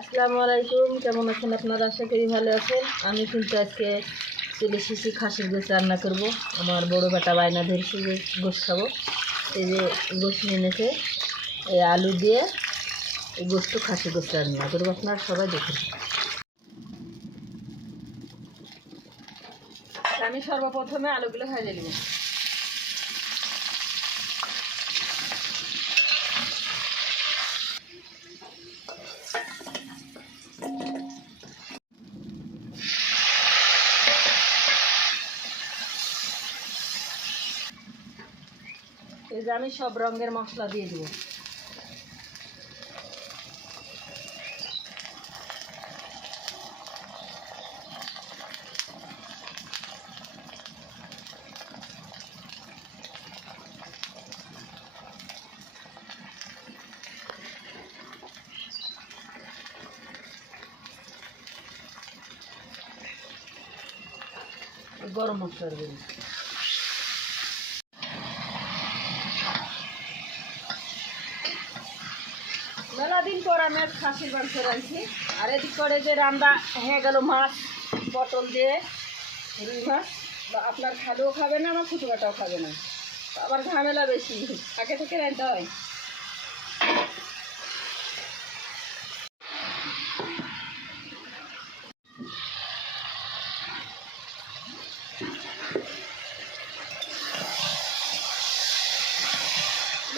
আসসালামু আলাইকুম, কেমন আছেন আপনারা? আশা করি ভালো আছেন। আমি কিন্তু আজকে চলে এসেছি খাসির গোশ রান্না করব। আমার বড় বেটা বায়না ধরেছে যে গোশ খাবো। এই যে গোশ নিয়ে এনেছে, এই আলু দিয়ে এই গোশটা খাসির গোশ রান্না করবো। আপনারা সবাই দেখুন। আমি সর্বপ্রথমে আলুগুলো ভেজে নেব। এই যে আমি সব রঙের মশলা দিয়ে দেবো। গরম মশলা দেবো। মেলা দিন পর আমি এক খাসির মাংস রাঁধছি। আর এদিক করে যে রান্না হয়ে গেল মাছ, পটল দিয়ে রুই মাছ। আপনার খালেও খাবে না, আমার ফুটুকাটাও খাবে না, আবার ঝামেলা বেশি, আগে থেকে রাঁধতে হয়।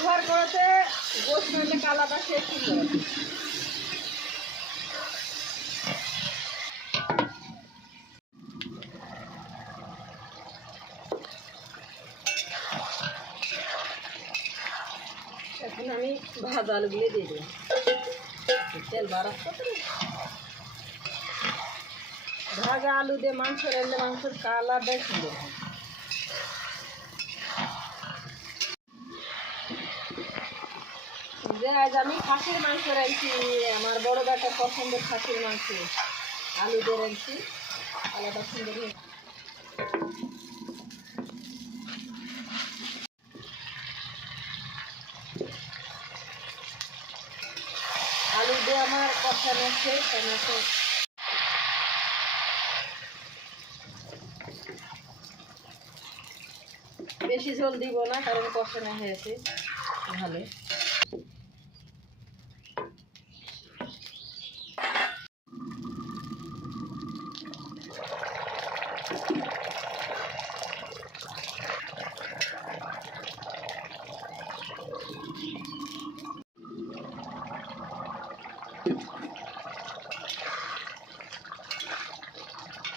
ঘর করতে গোশ নামলে কালাটা সে সুন্দর। এখন আমি ভাজা আলুগুলো দিয়ে দিই। তেল বাড়াচ্ছে তো, ভাজা আলু দিয়ে মাংস রাঁধলে মাংসের কালারটাই সুন্দর হয়। যে আজ আমি খাসির মাংস রাঁধছি, আমার বড় বেটার পছন্দের খাসির মাংস আলু দিয়ে রাঁধছি, আলাদা সুন্দর হয়ে। আলু দিয়ে আমার কষানো শেষ। বেশি ঝোল দিব না, কারণ কষানো হয়েছে ভালো।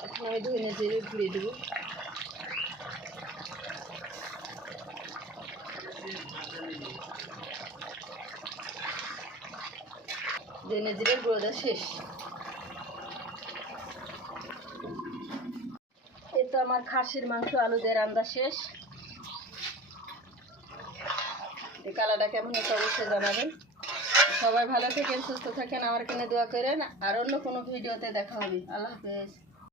এখন আমি ধনে জিরে ঘুরিয়ে দেবো। ধনে জিরে গুঁড়োটা শেষ। এই তো আমার খাসির মাংস আলু দিয়ে রান্না শেষ। এই কালারটা কেমন হচ্ছে অবশ্যই জানাবেন। সবাই ভালো থাকেন, সুস্থ থাকেন, আমার এখানে দোয়া করেন। আর অন্য কোনো ভিডিওতে দেখা হবে। আল্লাহ হাফেজ।